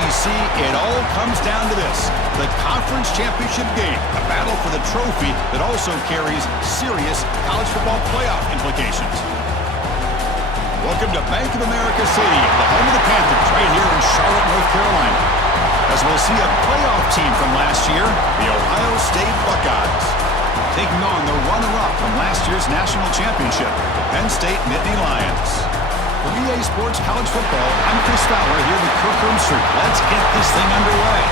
ACC, it all comes down to this. The conference championship game, a battle for the trophy that also carries serious college football playoff implications. Welcome to Bank of America Stadium, the home of the Panthers, right here in Charlotte, North Carolina. As we'll see a playoff team from last year, the Ohio State Buckeyes, taking on the runner-up from last year's national championship, the Penn State Nittany Lions. For EA Sports College Football, I'm Chris Fowler here with Kirk Herbstreit. Let's get this thing underway.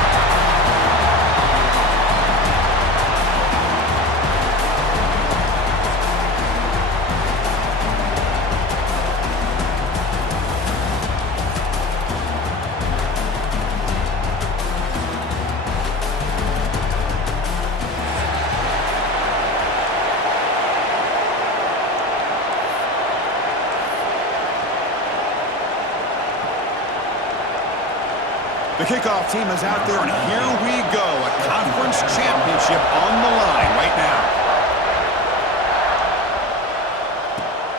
The kickoff team is out there, and here we go. A conference championship on the line right now.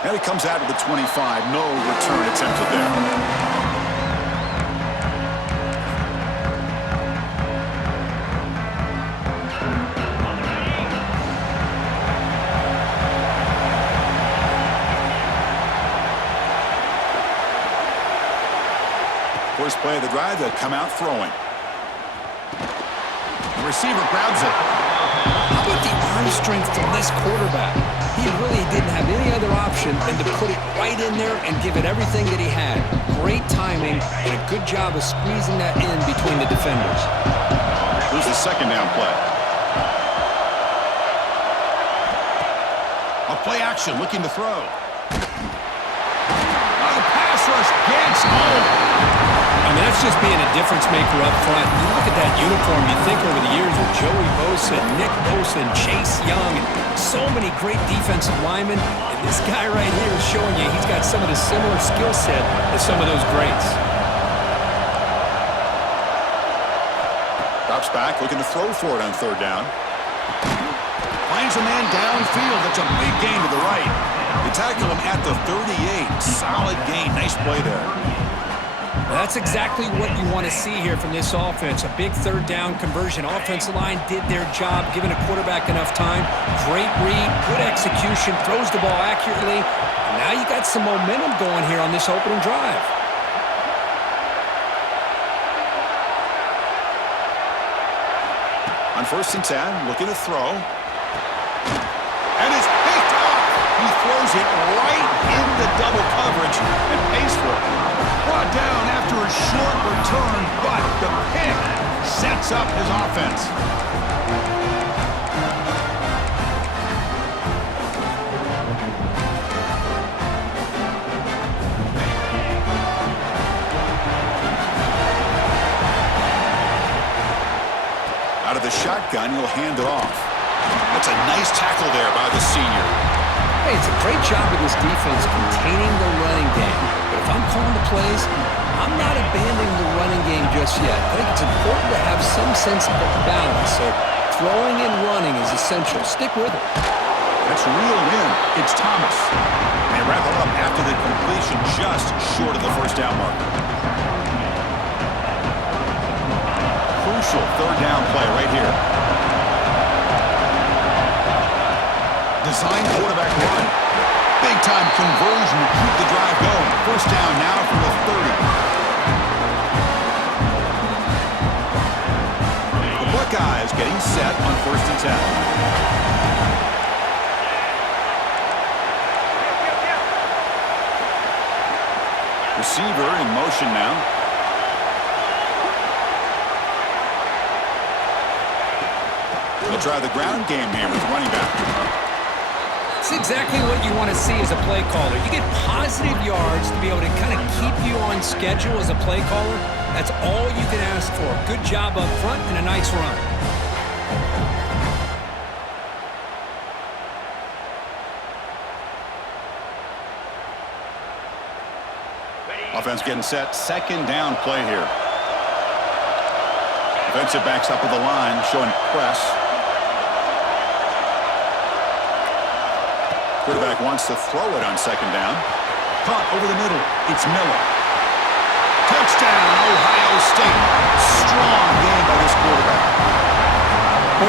And he comes out of the 25. No return attempted there. First play of the drive, they'll come out throwing. The receiver grabs it. How about the arm strength from this quarterback? He really didn't have any other option than to put it right in there and give it everything that he had. Great timing and a good job of squeezing that in between the defenders. Here's the second down play. A play action, looking to throw. Oh, the pass rush gets home. I mean, that's just being a difference maker up front. You look at that uniform, you think over the years with Joey Bosa, Nick Bosa, and Chase Young, and so many great defensive linemen. And this guy right here is showing you he's got some of the similar skill set as some of those greats. Drops back, looking to throw for it on third down. Finds a man downfield. That's a big gain to the right. They tackle him at the 38. Solid gain. Nice play there. That's exactly what you want to see here from this offense. A big third down conversion. Offensive line did their job, giving a quarterback enough time. Great read, good execution, throws the ball accurately. And now you got some momentum going here on this opening drive. On 1st and 10, looking to throw. And it's picked off. He throws it right into double coverage and pays for it. Brought down after a short return, but the pick sets up his offense. Out of the shotgun, he'll hand it off. That's a nice tackle there by the senior. Hey, it's a great job of this defense containing the running game. But if I'm calling the plays, I'm not abandoning the running game just yet. I think it's important to have some sense of balance. So throwing and running is essential. Stick with it. That's reeled in. It's Thomas. They wrap it up after the completion just short of the first down marker. Crucial third down play right here. Design quarterback run. Big time conversion to keep the drive going. First down now from the 30. The Buckeyes getting set on 1st and 10. Receiver in motion now. They'll try the ground game here with running back. That's exactly what you want to see as a play caller. You get positive yards to be able to kind of keep you on schedule as a play caller. That's all you can ask for. Good job up front and a nice run. Offense getting set. Second down play here. Defensive backs up with the line, showing press. Quarterback wants to throw it on second down. Caught over the middle. It's Miller. Touchdown, Ohio State.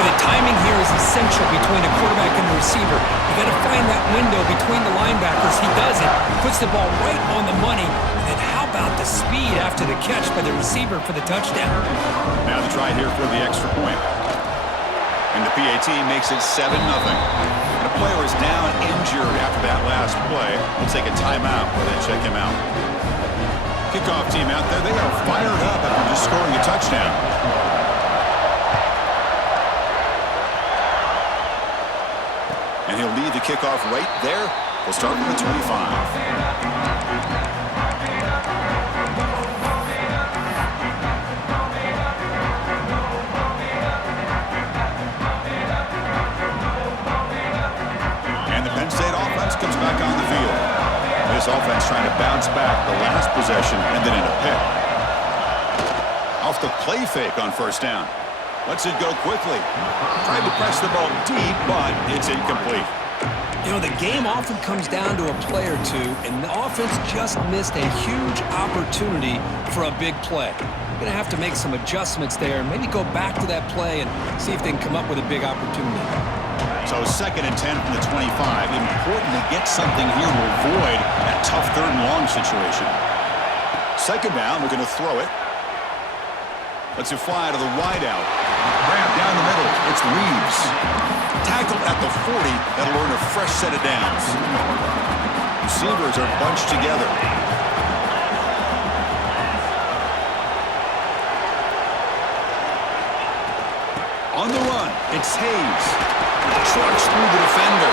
Boy, the timing here is essential between a quarterback and the receiver. You got to find that window between the linebackers. He does it, puts the ball right on the money. And how about the speed after the catch by the receiver for the touchdown? Now the try here for the extra point. And the PAT makes it 7-0. And a player is down injured after that last play. We'll take a timeout while they check him out. Kickoff team out there, they are fired up after just scoring a touchdown. And he'll lead the kickoff right there. We'll start from the 25. Comes back on the field. This offense trying to bounce back the last possession and then in a pick. Off the play fake on first down. Lets it go quickly. Tried to press the ball deep, but it's incomplete. You know, the game often comes down to a play or two, and the offense just missed a huge opportunity for a big play. You're going to have to make some adjustments there and maybe go back to that play and see if they can come up with a big opportunity. So 2nd and 10 from the 25. Important to get something here to avoid that tough 3rd and long situation. 2nd down, we're going to throw it. Lets it fly to the wideout. Grab down the middle. It's Reeves. Tackle at the 40. That'll earn a fresh set of downs. Receivers are bunched together. On the run, it's Hayes. Trucks through the defender.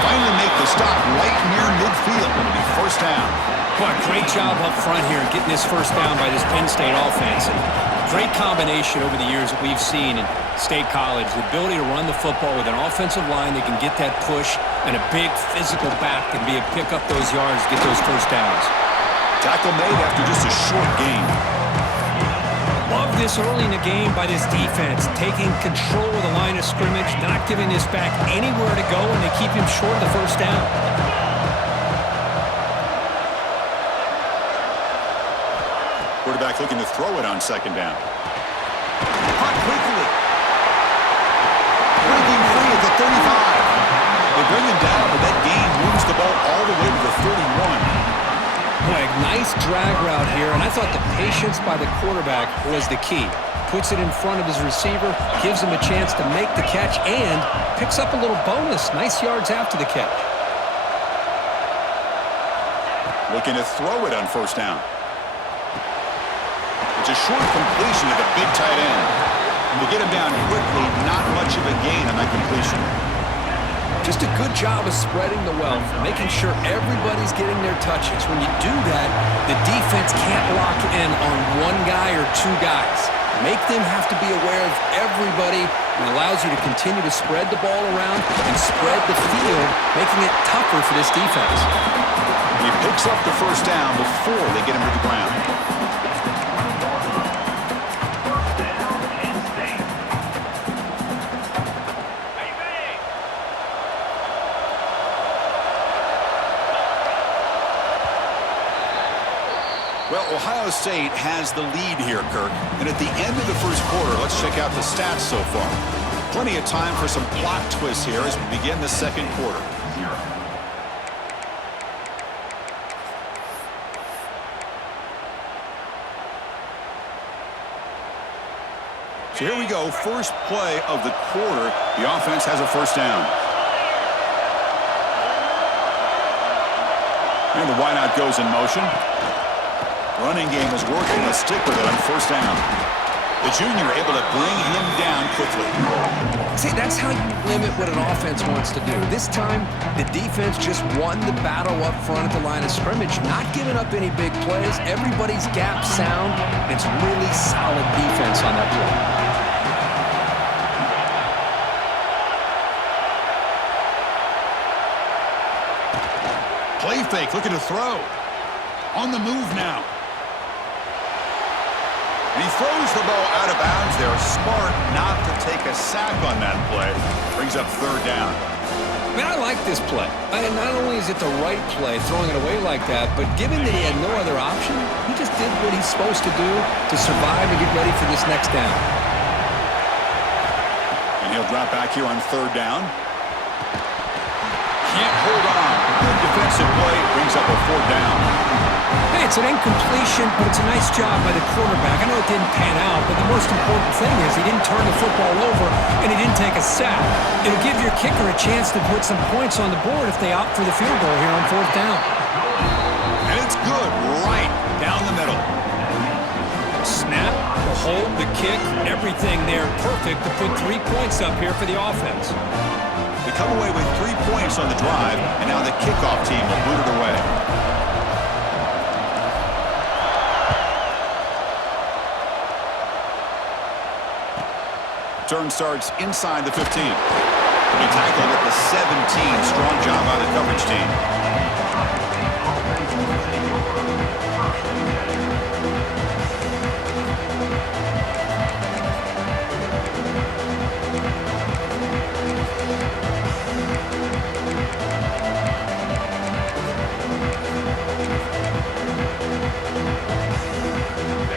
Finally make the stop right near midfield. It'll be first down. Boy, great job up front here getting this first down by this Penn State offense. And great combination over the years that we've seen in State College. The ability to run the football with an offensive line that can get that push and a big physical back can be a pick up those yards, get those first downs. Tackle made after just a short gain. Love this early in the game by this defense, taking control of the line of scrimmage, not giving this back anywhere to go, and they keep him short of the first down. Quarterback looking to throw it on 2nd down. Caught quickly. Breaking free at the 35. They bring him down, but that gain moves the ball all the way to the 31. Boy, nice drag route here, and I thought the patience by the quarterback was the key. Puts it in front of his receiver, gives him a chance to make the catch, and picks up a little bonus. Nice yards after the catch. Looking to throw it on first down. It's a short completion to the big tight end. To get him down quickly, not much of a gain on that completion. Just a good job of spreading the wealth, making sure everybody's getting their touches. When you do that, the defense can't lock in on one guy or two guys. Make them have to be aware of everybody, and allows you to continue to spread the ball around and spread the field, making it tougher for this defense. He picks up the first down before they get him to the ground. Well, Ohio State has the lead here, Kirk. And at the end of the first quarter, let's check out the stats so far. Plenty of time for some plot twists here as we begin the 2nd quarter. So here we go, first play of the quarter. The offense has a first down. And the wideout goes in motion. Running game is working. Let's stick with it on first down. The junior able to bring him down quickly. See, that's how you limit what an offense wants to do. This time, the defense just won the battle up front at the line of scrimmage, not giving up any big plays. Everybody's gap sound. It's really solid defense on that play. Play fake, looking to throw. On the move now. And he throws the ball out of bounds there. Smart not to take a sack on that play. Brings up 3rd down. Man, I like this play. And not only is it the right play, throwing it away like that, but given that he had no other option, he just did what he's supposed to do to survive and get ready for this next down. And he'll drop back here on third down. Can't hold on. Good defensive play. Brings up a fourth down. Hey, it's an incompletion, but it's a nice job by the quarterback. I know it didn't pan out, but the most important thing is he didn't turn the football over and he didn't take a sack. It'll give your kicker a chance to put some points on the board if they opt for the field goal here on fourth down. And it's good right down the middle. Snap, the hold, the kick, everything there perfect to put 3 points up here for the offense. They come away with 3 points on the drive, and now the kickoff team will boot it away. Turn starts inside the 15. He tackled at the 17. Strong job by the coverage team.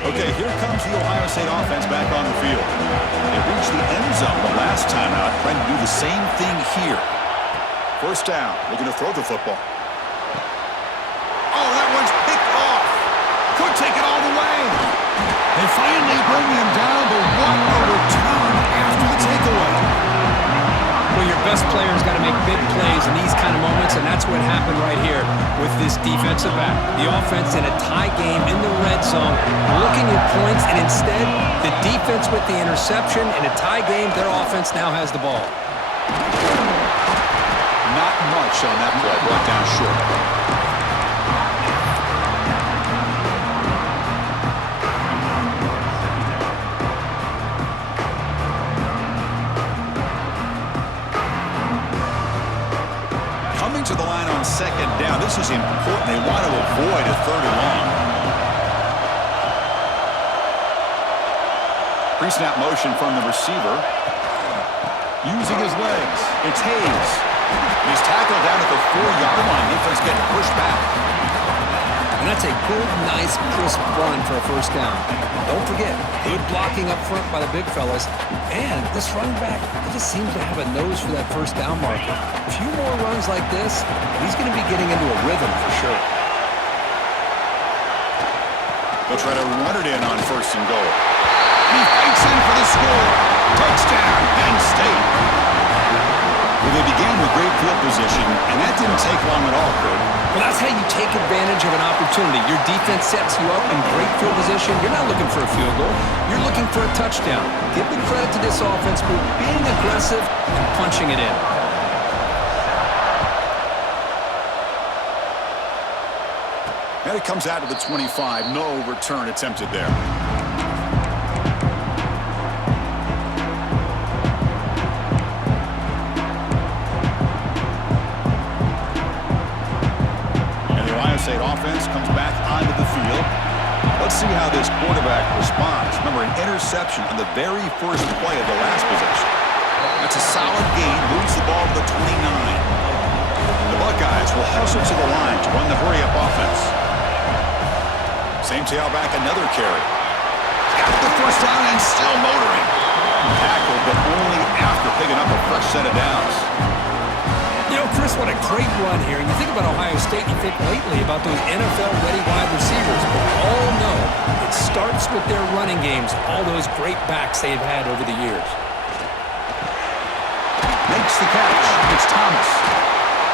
Okay, here comes the Ohio State offense back on the field. They reached the end zone the last time out, trying to do the same thing here. First down, looking to throw the football. Oh, that one's picked off. Could take it all the way. They finally bring him down, but what a return after the takeaway. Well, your best player's got to make big plays in these kind of moments, and that's what happened right here with this defensive back. The offense in a tie game in the red zone, looking at points, and instead, the defense with the interception. In a tie game, their offense now has the ball. Not much on that play, brought down short. To the line on second down. This is important. They want to avoid a third and long. Pre-snap motion from the receiver. Using his legs. It's Hayes. He's tackled down at the 4-yard line. Defense getting pushed back. And that's a good, nice, crisp run for a first down. Don't forget, good blocking up front by the big fellas. And this running back, he just seems to have a nose for that first down marker. A few more runs like this, he's going to be getting into a rhythm for sure. They'll try to run it in on first and goal. He fights in for the score. Touchdown, Penn State. Well, they began with great field position, and that didn't take long at all, Kurt. Well, that's how you take advantage of an opportunity. Your defense sets you up in great field position. You're not looking for a field goal. You're looking for a touchdown. Give the credit to this offense for being aggressive and punching it in. And it comes out to the 25. No return attempted there. State offense comes back onto the field. Let's see how this quarterback responds. Remember, an interception on the very first play of the last possession. That's a solid gain, moves the ball to the 29. The Buckeyes will hustle to the line to run the hurry-up offense. Same tailback, another carry. Got the first down and still motoring. Tackled, but only after picking up a fresh set of downs. You know, Chris, what a great run here. And you think about Ohio State, you think lately about those NFL-ready wide receivers. But we all know it starts with their running games, all those great backs they've had over the years. Makes the catch. It's Thomas.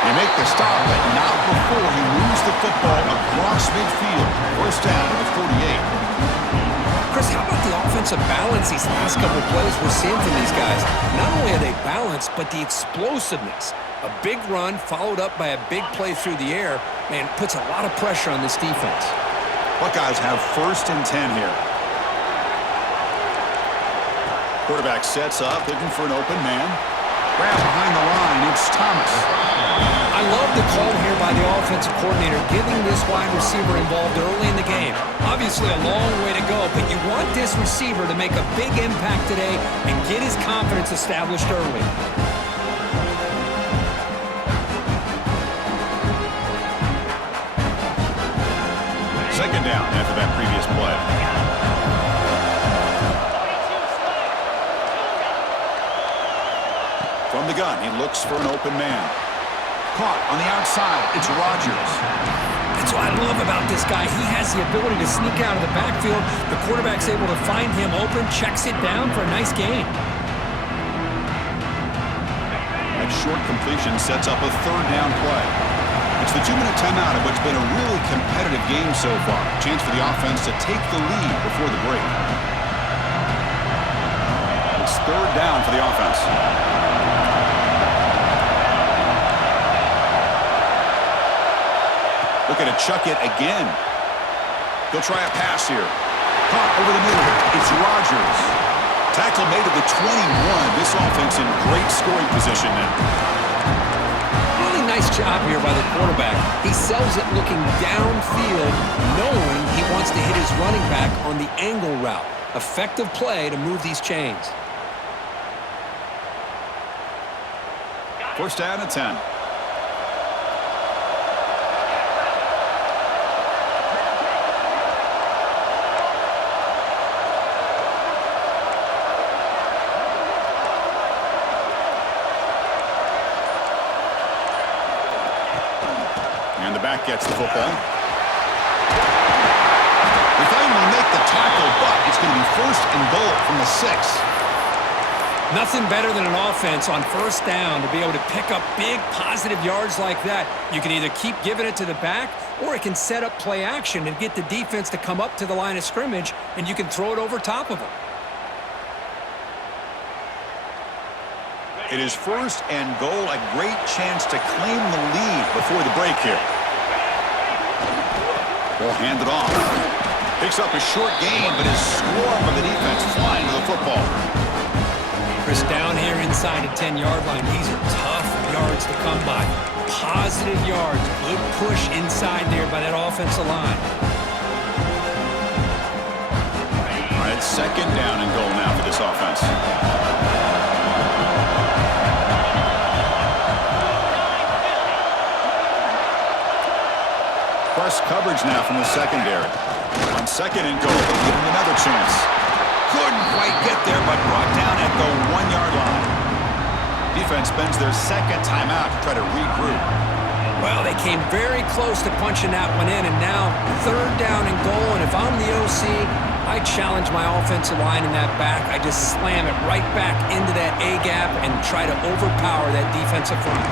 They make the stop, but not before he moves the football across midfield. First down to the 48. Chris, how about the offensive balance these last couple plays we're seeing from these guys? Not only are they balanced, but the explosiveness. A big run followed up by a big play through the air, man, puts a lot of pressure on this defense. Buckeyes have first and 10 here. Quarterback sets up, looking for an open man. Grab behind the line, it's Thomas. I love the call here by the offensive coordinator, giving this wide receiver involved early in the game. Obviously a long way to go, but you want this receiver to make a big impact today and get his confidence established early. Second down after that previous play. from the gun. He looks for an open man. Caught on the outside. It's Rodgers. That's what I love about this guy. He has the ability to sneak out of the backfield. The quarterback's able to find him open, checks it down for a nice gain. That short completion sets up a third down play. It's the 2-minute timeout of what's been a really competitive game so far. Chance for the offense to take the lead before the break. It's third down for the offense. Looking to chuck it again. He'll try a pass here. Caught over the middle. It's Rodgers. Tackle made at the 21. This offense in great scoring position now. Really nice job here by the quarterback. He sells it looking downfield, knowing he wants to hit his running back on the angle route. Effective play to move these chains. First down and 10. And the back gets the football. They finally make the tackle, but it's going to be first and goal from the 6. Nothing better than an offense on first down to be able to pick up big positive yards like that. You can either keep giving it to the back, or it can set up play action and get the defense to come up to the line of scrimmage, and you can throw it over top of them. It is first and goal, a great chance to claim the lead before the break here. Ball handed off. Picks up a short gain, but is swarmed by the defense flying to the football. Chris, down here inside the 10-yard line, these are tough yards to come by. Positive yards, good push inside there by that offensive line. All right, second down and goal now for this offense. Press coverage now from the secondary. On second and goal, they'll give him another chance. Couldn't quite get there, but brought down at the 1-yard line. Defense spends their second timeout to try to regroup. Well, they came very close to punching that one in, and now third down and goal. And if I'm the OC, I challenge my offensive line in that back. I just slam it right back into that A-gap and try to overpower that defensive front.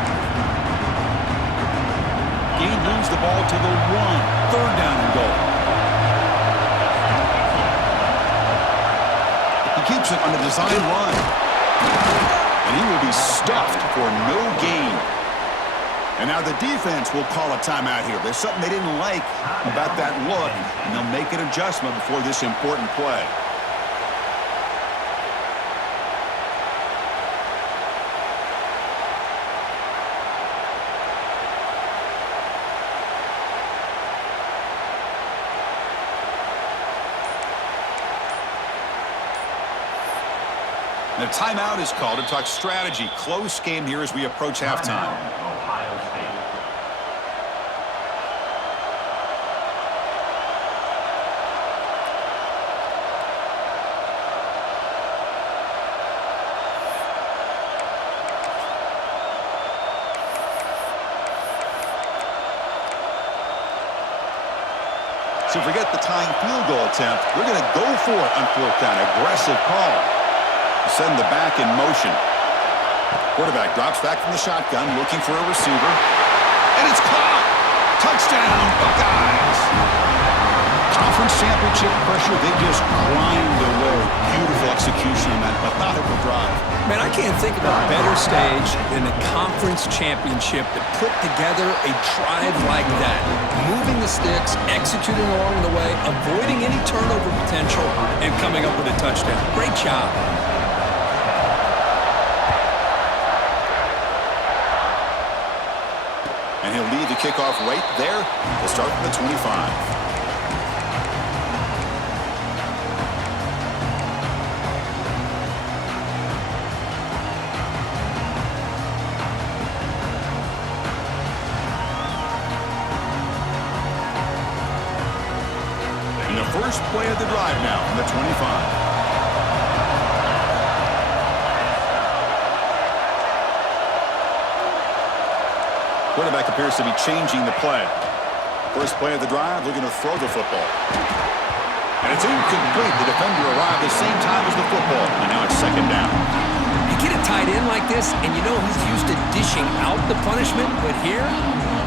Gain moves the ball to the 1. Third down and goal. He keeps it on a design run. And he will be stuffed for no gain. And now the defense will call a timeout here. There's something they didn't like about that look, and they'll make an adjustment before this important play. The timeout is called to talk strategy. Close game here as we approach halftime. Ohio State. So forget the tying field goal attempt. We're going to go for it on fourth down. Aggressive call. Send the back in motion. Quarterback drops back from the shotgun, looking for a receiver. And it's caught! Touchdown, Buckeyes! Conference championship pressure, they just grind away. Beautiful execution on that methodical drive. Man, I can't think of a better stage than the conference championship to put together a drive like that. Moving the sticks, executing along the way, avoiding any turnover potential, and coming up with a touchdown. Great job. And he'll lead the kickoff right there to start from the 25. And the first play of the drive now from the 25. Quarterback appears to be changing the play. First play of the drive, looking to throw the football. And it's incomplete. The defender arrived the same time as the football. And now it's second down. You get a tight end like this, and you know he's used to dishing out the punishment, but here,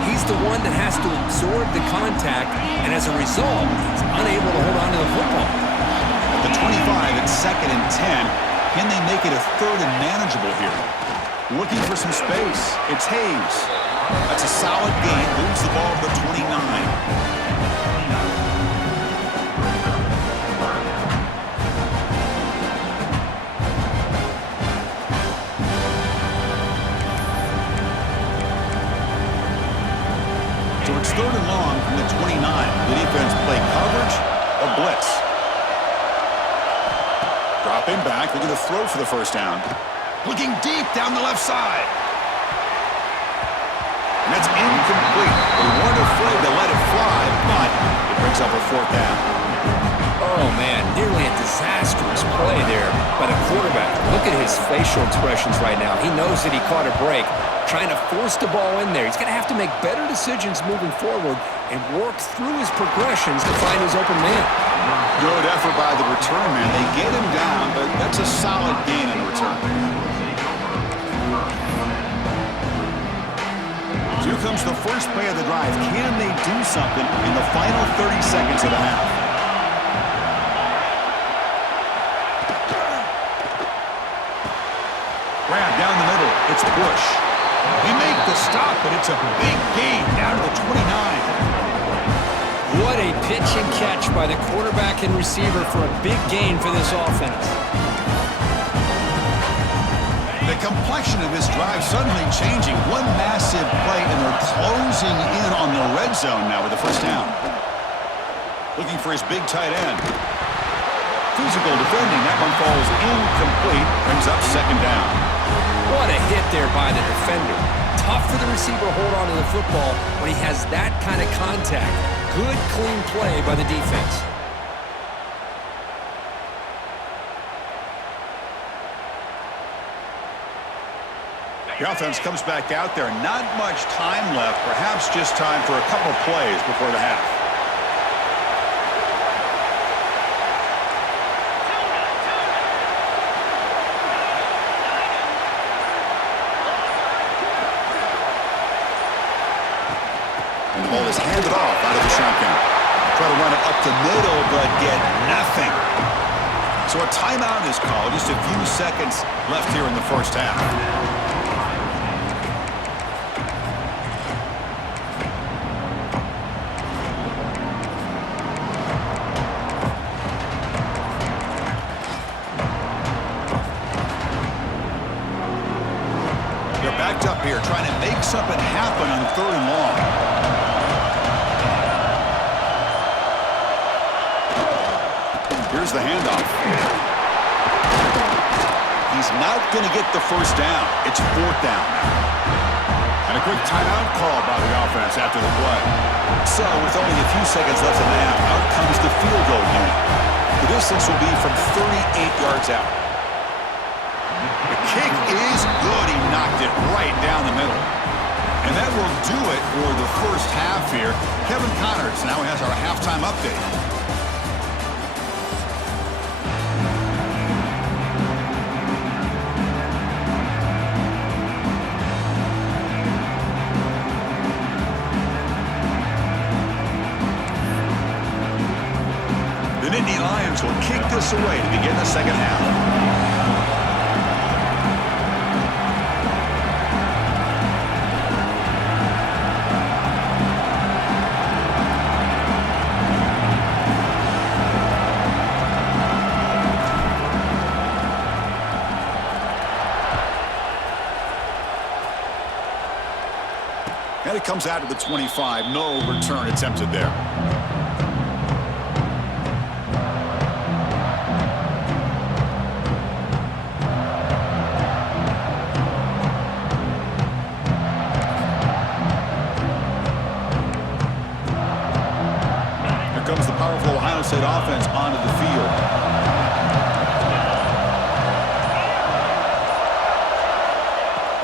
he's the one that has to absorb the contact, and as a result, he's unable to hold on to the football. At the 25, it's second and 10. Can they make it a third and manageable here? Looking for some space. It's Hayes. That's a solid gain. Moves the ball to the 29. So it's third and long from the 29. The defense play coverage or blitz. Dropping back, looking to throw for the first down. Looking deep down the left side. And that's incomplete. They weren't afraid to let it fly, but it brings up a fourth down. Oh, man, nearly a disastrous play there by the quarterback. Look at his facial expressions right now. He knows that he caught a break, trying to force the ball in there. He's going to have to make better decisions moving forward and work through his progressions to find his open man. Good effort by the return man. They get him down, but that's a solid gain in return. So here comes the first play of the drive. Can they do something in the final 30 seconds of the half? Grab down the middle. It's Bush. They make the stop, but it's a big gain down to the 29. What a pitch and catch by the quarterback and receiver for a big gain for this offense. The complexion of this drive suddenly changing. One massive play, and they're closing in on the red zone now with the first down. Looking for his big tight end. Physical defending. That one falls incomplete. Brings up second down. What a hit there by the defender. Tough for the receiver to hold on to the football when he has that kind of contact. Good, clean play by the defense. The offense comes back out there. Not much time left. Perhaps just time for a couple plays before the half. And the ball is handed off out of the shotgun. Try to run it up the middle, but get nothing. So a timeout is called. Just a few seconds left here in the first half. They're backed up here, trying to make something happen on third and long. Here's the handoff. He's not going to get the first down. It's fourth down now. And a quick timeout call by the offense after the play. So with only a few seconds left in the half, out comes the field goal unit. The distance will be from 38 yards out. The kick is good. He knocked it right down the middle. And that will do it for the first half here. Kevin Connors now has our halftime update. The Nittany Lions will kick this away to begin the second half. And it comes out to the 25. No return attempted there. Here comes the powerful Ohio State offense onto the field.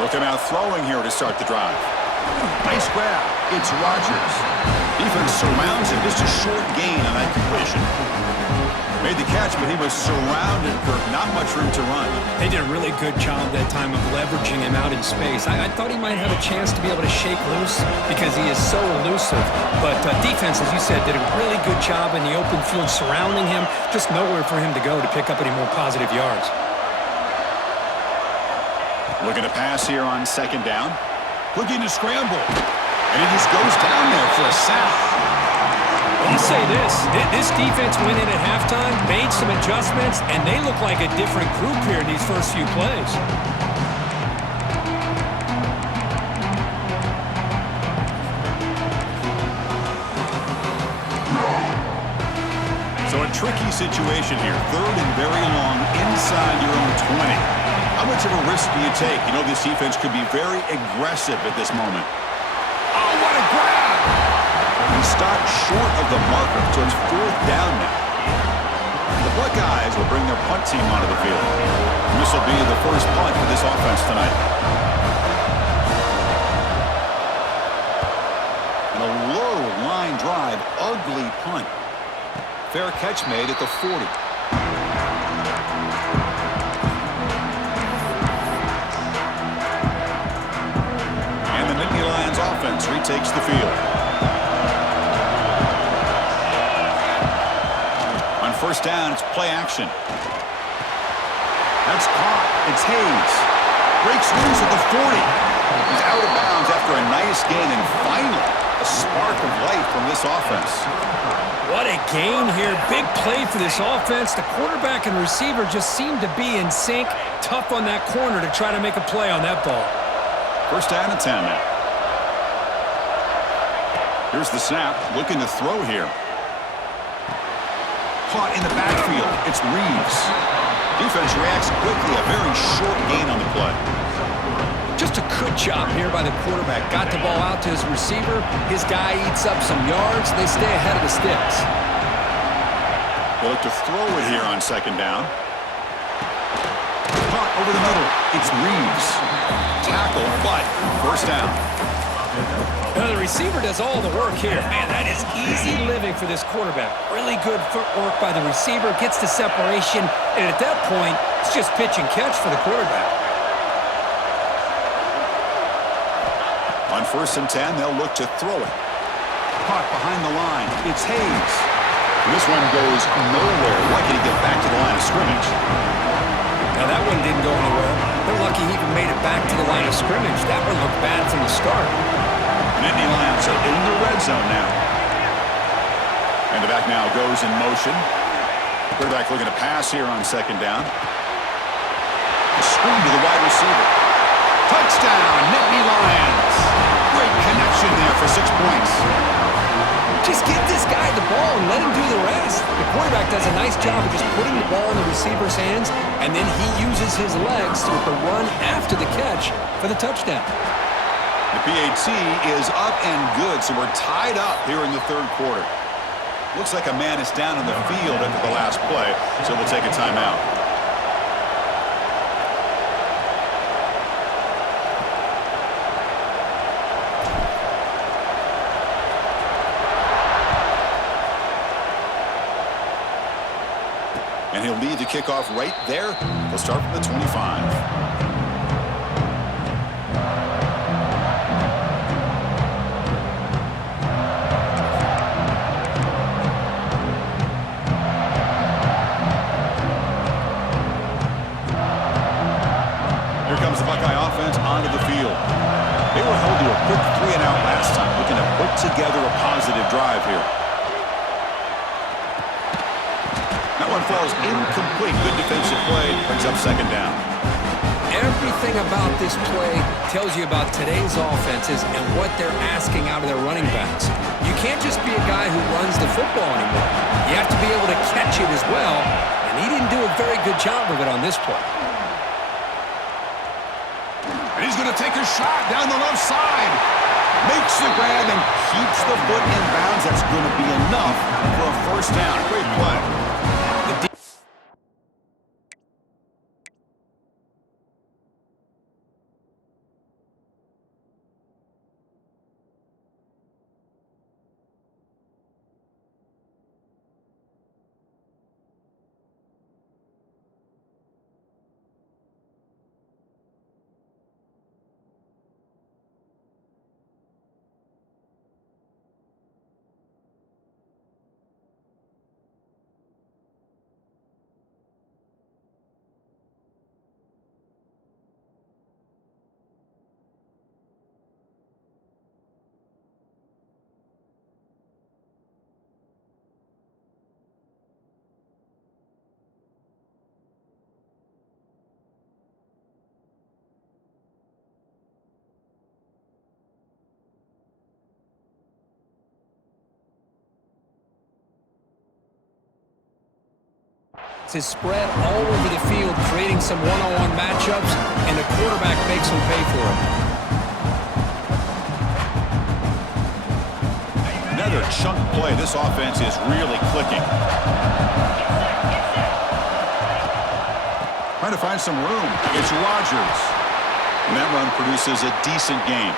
Looking out throwing here to start the drive. Nice grab. It's Rodgers. Defense surrounds him. Just a short gain on that completion. Made the catch, but he was surrounded, Kirk. Not much room to run. They did a really good job that time of leveraging him out in space. I thought he might have a chance to be able to shake loose because he is so elusive. But defense, as you said, did a really good job in the open field surrounding him. Just nowhere for him to go to pick up any more positive yards. Looking to pass here on second down. Looking to scramble. And he just goes down there for a sack. I'll say this defense went in at halftime, made some adjustments, and they look like a different group here in these first few plays. So a tricky situation here. Third and very long inside your own 20. How much of a risk do you take? You know, this defense could be very aggressive at this moment. Oh, what a grab! He stopped short of the marker, so it's fourth down now. The Buckeyes will bring their punt team onto the field. And this will be the first punt for this offense tonight. And a low line drive, ugly punt. Fair catch made at the 40. And the Nittany Lions offense retakes the field. On first down, it's play action. That's caught. It's Hayes. Breaks loose at the 40. He's out of bounds after a nice gain, and finally, a spark of life from this offense. What a gain here. Big play for this offense. The quarterback and receiver just seem to be in sync. Tough on that corner to try to make a play on that ball. First down and 10 now. Here's the snap. Looking to throw here. Caught in the backfield. It's Reeves. Defense reacts quickly. A very short gain on the play. Just a good job here by the quarterback. Got the ball out to his receiver. His guy eats up some yards. They stay ahead of the sticks. They look to throw it here on second down. Caught over the middle. It's Reeves. Tackle, but first down. Now the receiver does all the work here. Man, that is easy living for this quarterback. Really good footwork by the receiver. Gets the separation. And at that point, it's just pitch and catch for the quarterback. On first and 10, they'll look to throw it. Caught behind the line. It's Hayes. And this one goes nowhere. Lucky to get back to the line of scrimmage. Now that one didn't go anywhere. They're lucky he even made it back to the line of scrimmage. That one looked bad from the start. Nittany Lions are in the red zone now. And the back now goes in motion. Quarterback looking to pass here on second down. Screen to the wide receiver. Touchdown, Nittany Lions. Great connection there for 6 points. Just give this guy the ball and let him do the rest. The quarterback does a nice job of just putting the ball in the receiver's hands, and then he uses his legs with the run after the catch for the touchdown. The PAT is up and good, so we're tied up here in the third quarter. Looks like a man is down on the field after the last play, so we'll take a timeout. And he'll lead the kickoff right there. They'll start from the 25. Here comes the Buckeye offense onto the field. They were held to a quick 3-and-out last time, looking to put together a positive drive here. That one falls incomplete. Good defensive play. Brings up second down. Everything about this play tells you about today's offenses and what they're asking out of their running backs. You can't just be a guy who runs the football anymore. You have to be able to catch it as well, and he didn't do a very good job of it on this play. And he's going to take a shot down the left side. Makes the grab and keeps the foot in bounds. That's going to be enough for a first down. Great play. to spread all over the field, creating some one-on-one matchups, and the quarterback makes them pay for it. Another chunk play. This offense is really clicking. Trying to find some room. It's Rodgers. And that run produces a decent gain.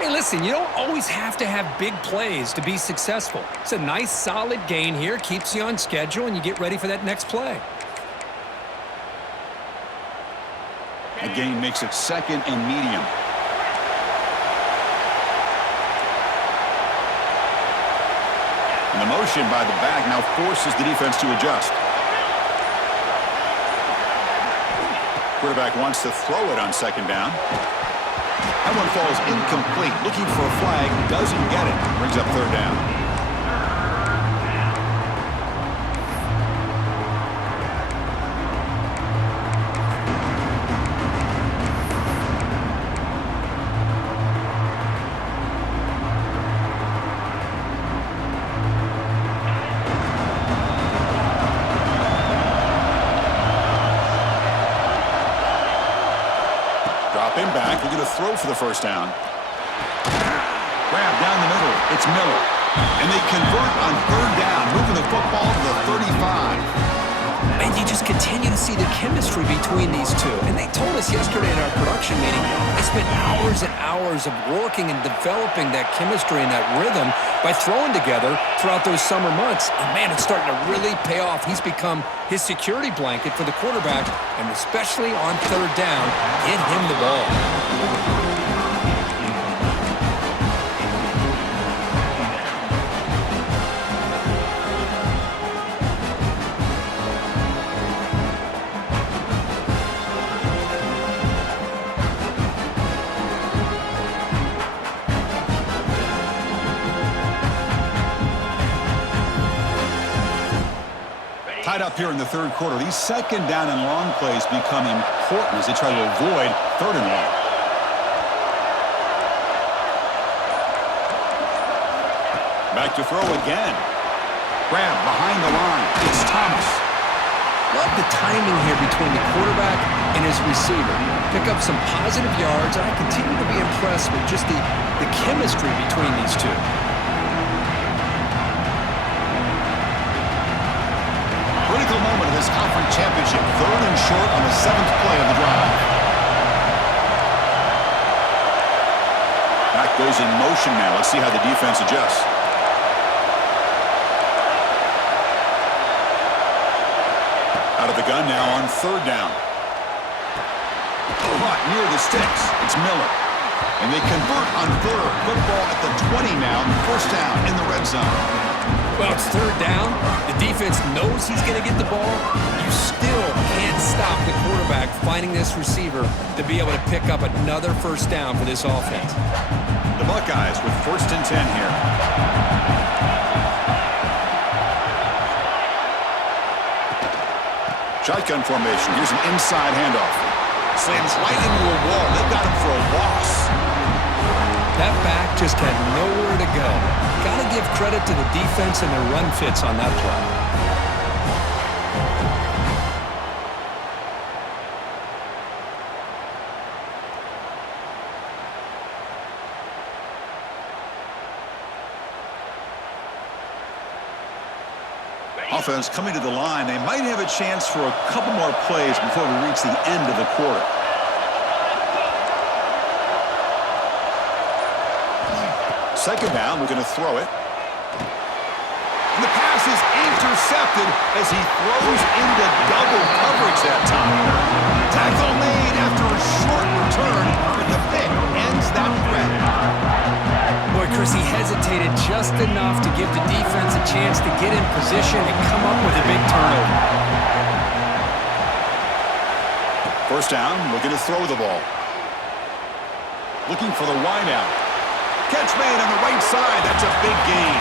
Hey, listen, you don't always have to have big plays to be successful. It's a nice, solid gain here. Keeps you on schedule, and you get ready for that next play. A gain makes it second and medium. And the motion by the back now forces the defense to adjust. Quarterback wants to throw it on second down. That one falls incomplete. Looking for a flag, doesn't get it. Brings up third down. Dropping back, looking to throw for the first down. Grab down the middle. It's Miller. And they convert on third down, moving the football to the 35. And you just continue to see the chemistry between these two. And they told us yesterday in our production meeting, they spent hours and hours of working and developing that chemistry and that rhythm by throwing together throughout those summer months. And, man, it's starting to really pay off. He's become his security blanket for the quarterback, and especially on third down, get him the ball. Tied up here in the third quarter. These second down and long plays become important as they try to avoid third and long. Back to throw again. Grab behind the line. It's Thomas. Love the timing here between the quarterback and his receiver. Pick up some positive yards, and I continue to be impressed with just the chemistry between these two. Critical moment of this conference championship. Third and short on the 7th play of the drive. Back goes in motion now. Let's see how the defense adjusts. Out of the gun now on third down. Caught near the sticks. It's Miller. And they convert on third. Football at the 20 now. First down in the red zone. Well, it's third down. The defense knows he's going to get the ball. You still can't stop the quarterback finding this receiver to be able to pick up another first down for this offense. The Buckeyes with first and 10 here. Shotgun formation. Here's an inside handoff. Slams right into a wall. They've got him for a loss. That back just had nowhere to go. Got to give credit to the defense and their run fits on that play. Offense coming to the line. They might have a chance for a couple more plays before we reach the end of the quarter. Second down, we're going to throw it. And the pass is intercepted as he throws into double coverage that time. Tackle made after a short return, but the pick ends that threat. Boy, Chris, he hesitated just enough to give the defense a chance to get in position and come up with a big turnover. First down, we're going to throw the ball. Looking for the wideout. Catch made on the right side. That's a big gain.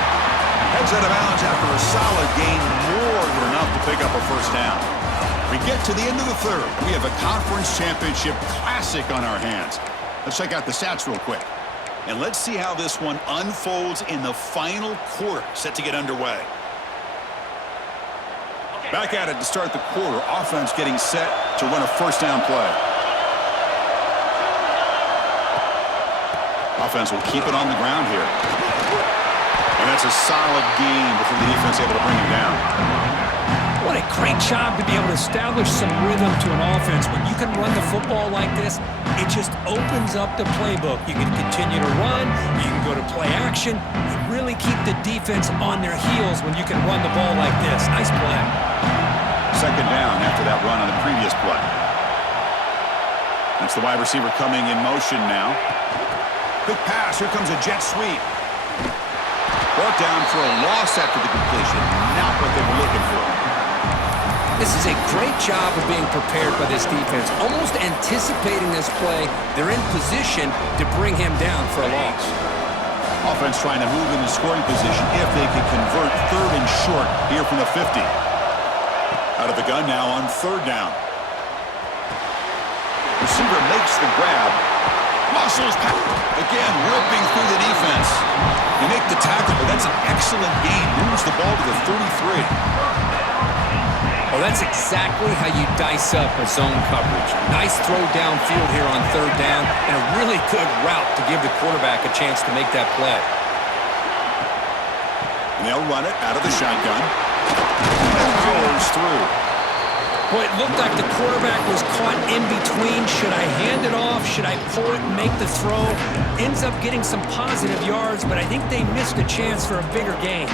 Heads out of bounds after a solid gain, more than enough to pick up a first down. We get to the end of the third. We have a conference championship classic on our hands. Let's check out the stats real quick. And let's see how this one unfolds in the final quarter, set to get underway. Back at it to start the quarter. Offense getting set to run a first down play. Offense will keep it on the ground here. And that's a solid gain before the defense able to bring him down. What a great job to be able to establish some rhythm to an offense. When you can run the football like this, it just opens up the playbook. You can continue to run. You can go to play action. You really keep the defense on their heels when you can run the ball like this. Nice play. Second down after that run on the previous play. That's the wide receiver coming in motion now. Quick pass. Here comes a jet sweep. Brought down for a loss after the completion. Not what they were looking for. This is a great job of being prepared by this defense. Almost anticipating this play, they're in position to bring him down for a loss. Offense trying to move into scoring position if they can convert third and short here from the 50. Out of the gun now on third down. Receiver makes the grab. Muscles again ripping through the defense. They make the tackle, but that's an excellent gain. Moves the ball to the 33. Well, that's exactly how you dice up a zone coverage. Nice throw downfield here on third down, and a really good route to give the quarterback a chance to make that play. And they'll run it out of the shotgun. And goes through. Boy, it looked like the quarterback was caught in between. Should I hand it off? Should I pull it and make the throw? Ends up getting some positive yards, but I think they missed a chance for a bigger gain.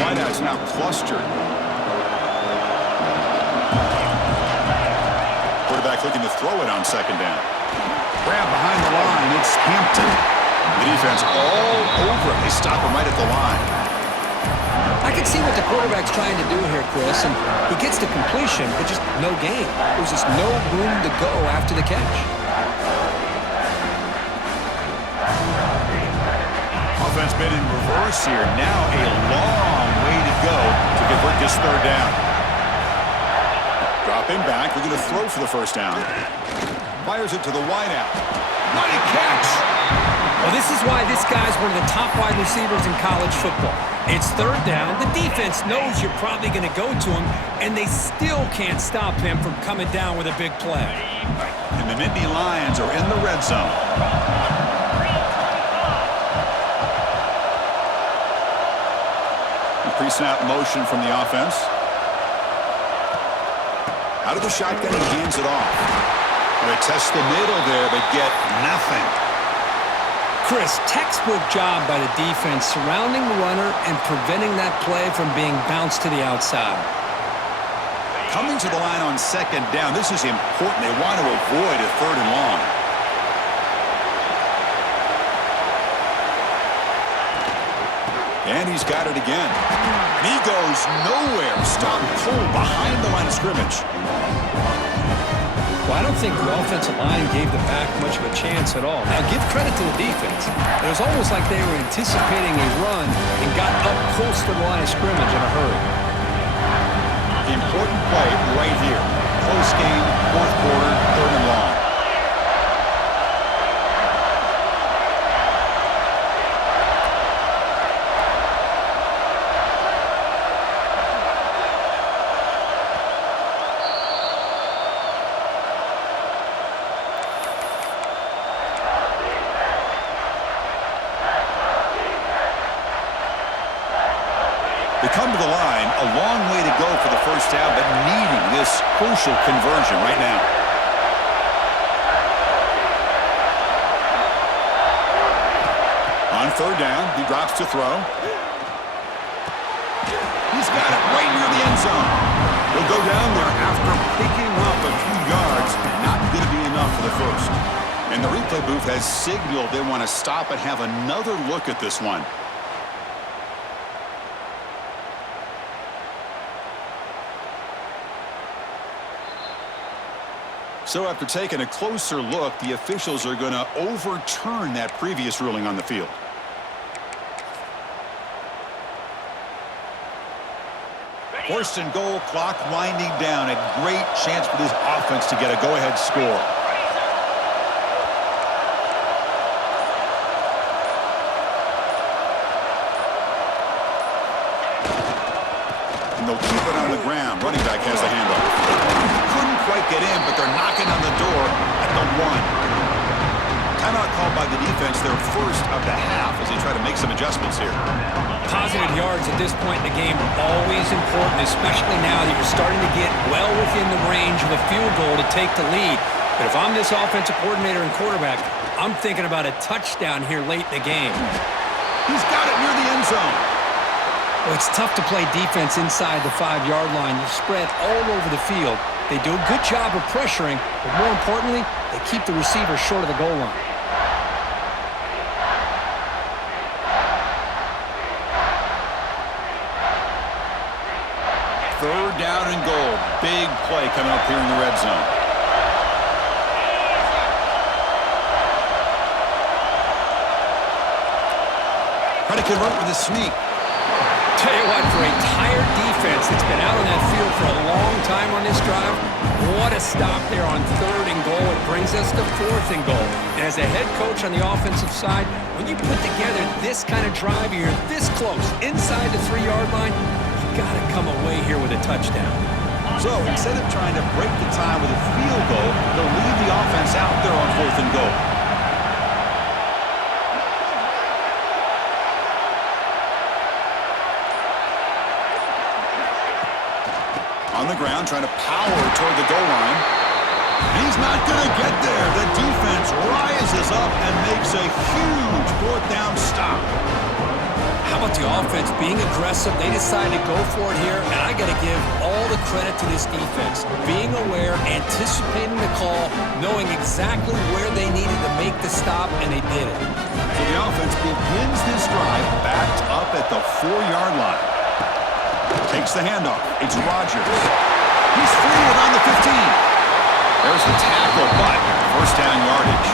Wideouts now clustered. Quarterback looking to throw it on second down. Grab behind the line. It's Hampton. The defense all over it. They stop him right at the line. I can see what the quarterback's trying to do here, Chris, and he gets the completion, but just no gain. There's just no room to go after the catch. Offense been in reverse here. Now a long way to go to convert this third down. Dropping back, looking to throw for the first down. Fires it to the wideout. What a catch! Well, this is why this guy's one of the top wide receivers in college football. It's third down. The defense knows you're probably going to go to him, and they still can't stop him from coming down with a big play. And the Nittany Lions are in the red zone. Pre-snap motion from the offense. Out of the shotgun, he hands it off. They test the middle there, but get nothing. Chris, textbook job by the defense surrounding the runner and preventing that play from being bounced to the outside. Coming to the line on second down, this is important. They want to avoid a third and long. And he's got it again. And he goes nowhere. Stop pull behind the line of scrimmage. Well, I don't think the offensive line gave the back much of a chance at all. Now, give credit to the defense. It was almost like they were anticipating a run and got up close to the line of scrimmage in a hurry. Important play right here. Close game, fourth quarter, third and long. They come to the line, a long way to go for the first down, but needing this crucial conversion right now. On third down, he drops to throw. He's got it right near the end zone. He'll go down there after picking up a few yards. Not going to be enough for the first. And the replay booth has signaled they want to stop and have another look at this one. So after taking a closer look, the officials are going to overturn that previous ruling on the field. First and goal, clock winding down. A great chance for this offense to get a go-ahead score. And they'll keep it on the ground. Running back has the handoff. Couldn't quite get in, but they're knocking on the door at the 1. Timeout called by the defense, their first of the half, as they try to make some adjustments here. Positive yards at this point in the game are always important, especially now that you're starting to get well within the range of a field goal to take the lead. But if I'm this offensive coordinator and quarterback, I'm thinking about a touchdown here late in the game. He's got it near the end zone. Well, it's tough to play defense inside the 5-yard line. You're spread all over the field. They do a good job of pressuring, but more importantly, they keep the receiver short of the goal line. Third down and goal. Big play coming up here in the red zone. Try to convert with a sneak. Tell you what, for a tired defense that's been out on that field for a long time on this drive, what a stop there on 3rd and goal. It brings us to 4th and goal. And as a head coach on the offensive side, when you put together this kind of drive, you're this close inside the 3-yard line, you got to come away here with a touchdown. So instead of trying to break the tie with a field goal, they'll leave the offense out there on 4th and goal. On the ground, trying to power toward the goal line. He's not going to get there. The defense rises up and makes a huge 4th down stop. How about the offense being aggressive? They decided to go for it here, and I got to give all the credit to this defense. Being aware, anticipating the call, knowing exactly where they needed to make the stop, and they did it. So the offense begins this drive backed up at the 4-yard line. Takes the handoff. It's Rodgers. He's free around the 15. There's the tackle, but first down yardage.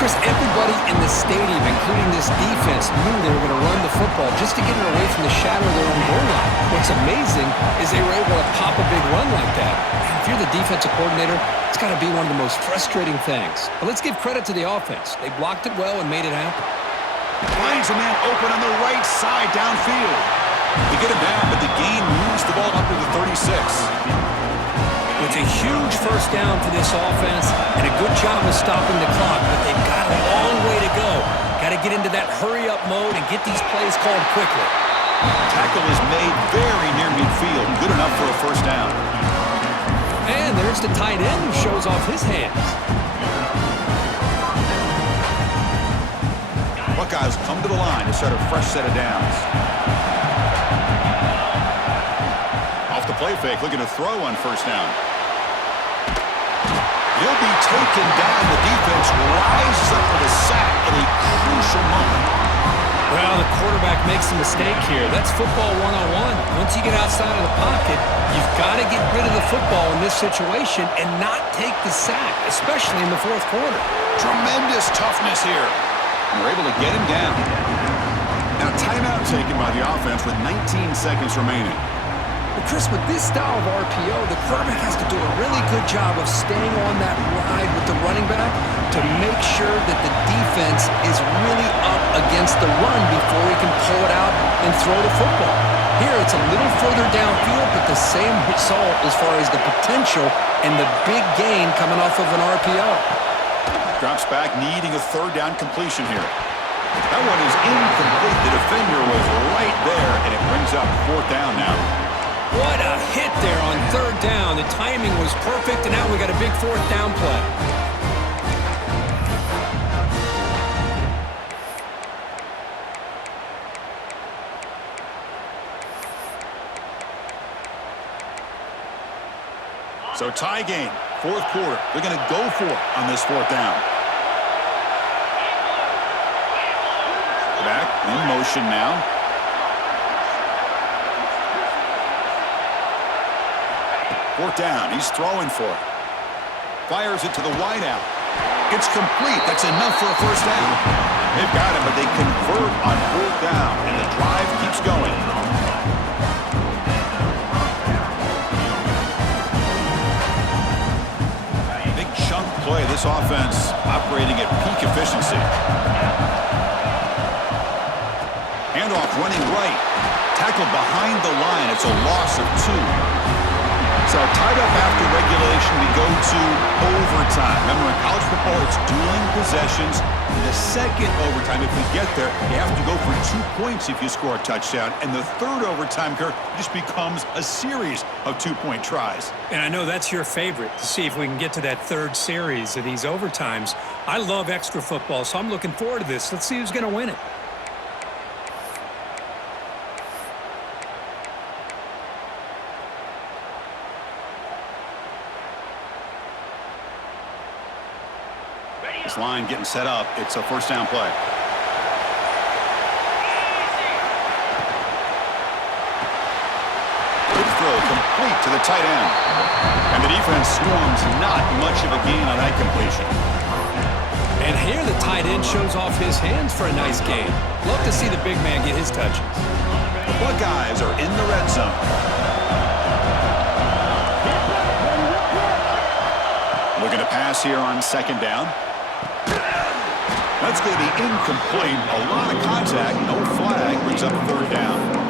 Chris, everybody in the stadium, including this defense, knew they were going to run the football just to get it away from the shadow of their own goal line. What's amazing is they were able to pop a big run like that. And if you're the defensive coordinator, it's got to be one of the most frustrating things. But let's give credit to the offense. They blocked it well and made it happen. Finds a man open on the right side downfield. They get him down, but the gain moves the ball up to the 36. It's a huge first down for this offense and a good job of stopping the clock, but they've got a long way to go. Got to get into that hurry-up mode and get these plays called quickly. Tackle is made very near midfield. Good enough for a first down. And there's the tight end who shows off his hands. Buckeyes come to the line to start a fresh set of downs. Off the play fake, looking to throw on first down. He'll be taken down. The defense rises up for the sack at a crucial moment. Well, the quarterback makes a mistake here. That's football 101. Once you get outside of the pocket, you've got to get rid of the football in this situation and not take the sack, especially in the 4th quarter. Tremendous toughness here. And they're able to get him down. Now, timeout taken by the offense with 19 seconds remaining. But Chris, with this style of RPO, the quarterback has to do a really good job of staying on that ride with the running back to make sure that the defense is really up against the run before he can pull it out and throw the football. Here, it's a little further downfield, but the same result as far as the potential and the big gain coming off of an RPO. Drops back, needing a 3rd down completion here. That one is incomplete. The defender was right there, and it brings up 4th down now. What a hit there on 3rd down. The timing was perfect, and now we got a big 4th down play. So tie game, 4th quarter. They're going to go for it on this 4th down. Back in motion now. Fourth down. He's throwing for it. Fires it to the wideout. It's complete. That's enough for a first down. They've got him, but they convert on 4th down, and the drive keeps going. play. This offense operating at peak efficiency. Handoff running right. Tackled behind the line. It's a loss of 2. So tied up after regulation, we go to overtime. Remember, in college football, it's dueling possessions. In the second overtime, if we get there, you have to go for 2 points if you score a touchdown. And the third overtime, Kirk, just becomes a series of 2-point tries. And I know that's your favorite, to see if we can get to that third series of these overtimes. I love extra football, so I'm looking forward to this. Let's see who's going to win it. This line getting set up. It's a first down play. Good throw, complete to the tight end. And the defense storms not much of a gain on that completion. And here the tight end shows off his hands for a nice gain. Love to see the big man get his touches. The Buckeyes are in the red zone. Looking to pass here on second down. That's going to be incomplete. A lot of contact. No flag. Brings up third down.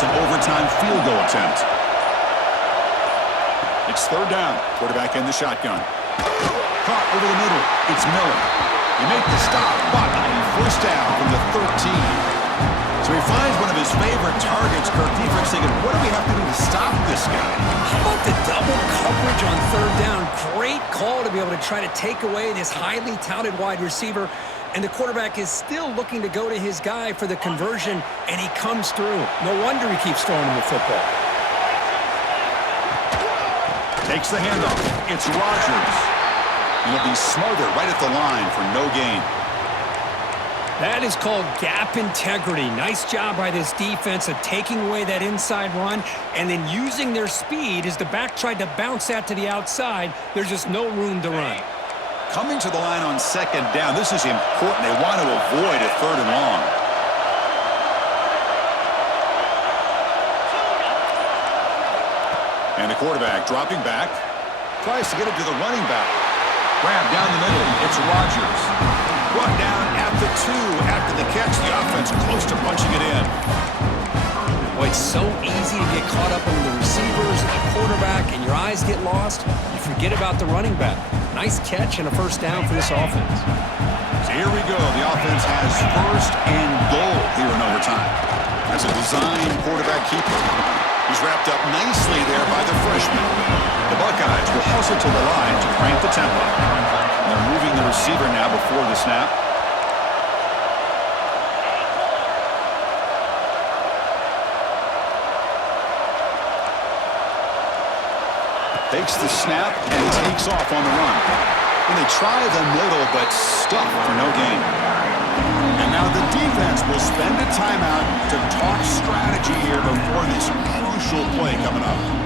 An overtime field goal attempt. It's third down. Quarterback in the shotgun. Caught over the middle. It's Miller. He make the stop, but first down from the 13. So he finds one of his favorite targets. Kirk, defense thinking, what do we have to do to stop this guy? How about the double coverage on third down? Great call to be able to try to take away this highly touted wide receiver. And the quarterback is still looking to go to his guy for the conversion, and he comes through. No wonder he keeps throwing him the football. Takes the handoff. It's Rodgers. He'll be smothered right at the line for no gain. That is called gap integrity. Nice job by this defense of taking away that inside run and then using their speed as the back tried to bounce that to the outside. There's just no room to run. Coming to the line on second down, this is important. They want to avoid a third and long. And the quarterback dropping back. Tries to get it to the running back. Grab down the middle. It's Rodgers. Brought down at the 2 after the catch. The offense close to punching it in. Boy, it's so easy to get caught up on the receivers and the quarterback, and your eyes get lost. You forget about the running back. Nice catch and a first down for this offense. So here we go. The offense has first and goal here in overtime. That's a design quarterback keeper. He's wrapped up nicely there by the freshman. The Buckeyes will hustle to the line to crank the tempo. They're moving the receiver now before the snap. Takes the snap and takes off on the run. And they try the middle, but stuck for no gain. And now the defense will spend a timeout to talk strategy here before this crucial play coming up.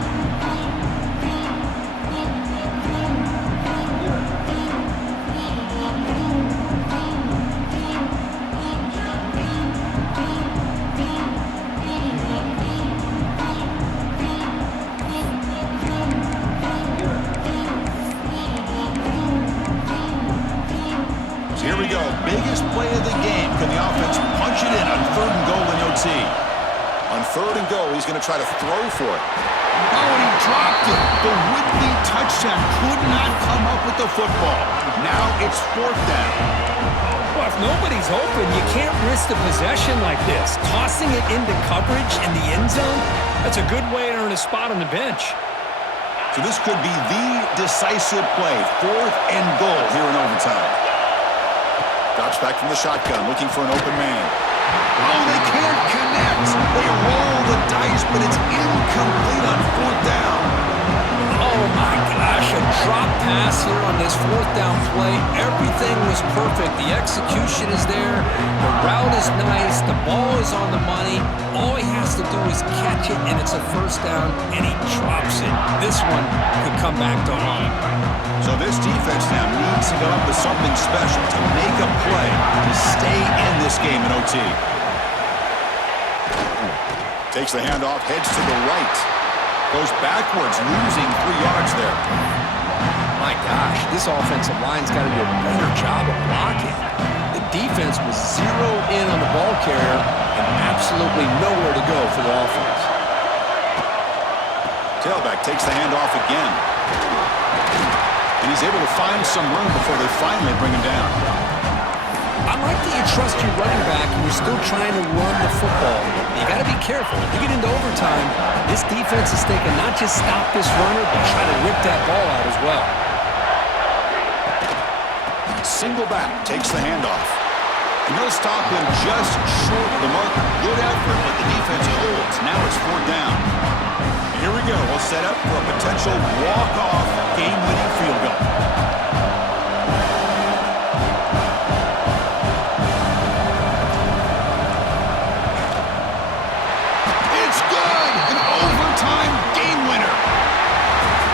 Here we go. Biggest play of the game. Can the offense punch it in on third and goal in OT? On third and goal, he's going to try to throw for it. Oh, and he dropped it. The would-be touchdown could not come up with the football. Now it's fourth down. Well, if nobody's open, you can't risk the possession like this. Tossing it into coverage in the end zone, that's a good way to earn a spot on the bench. So this could be the decisive play. Fourth and goal here in overtime. Drops back from the shotgun, looking for an open man. Oh, they can't connect. They roll the dice, but it's incomplete on fourth down. Oh, my gosh, a drop pass here on this fourth down play. Everything was perfect. The execution is there. The route is nice. The ball is on the money. All he has to do is catch it, and it's a first down, and he drops it. This one could come back to haunt him. So this defense now needs to go up with something special to make a play to stay in this game in OT. Takes the handoff, heads to the right. Goes backwards, losing 3 yards there. My gosh, this offensive line's got to do a better job of blocking. The defense was zeroed in on the ball carrier and absolutely nowhere to go for the offense. Tailback takes the handoff again. And he's able to find some room before they finally bring him down. I like that you trust your running back and you're still trying to run the football. You got to be careful. If you get into overtime, this defense is thinking not just stop this runner, but try to rip that ball out as well. Single back takes the handoff. And he'll stop him just short of the marker. Good effort, but the defense holds. Now it's 4th down. Here we go. We'll set up for a potential walk-off game-winning field goal. It's good! An overtime game winner.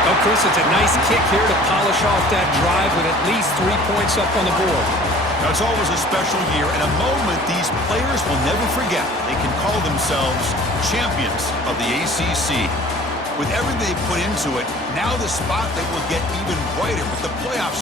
Oh, Chris, it's a nice kick here to polish off that drive with at least 3 points up on the board. That's always a special year and a moment these players will never forget. They can call themselves champions of the ACC. With everything they put into it, now the spotlight will get even brighter with the playoffs.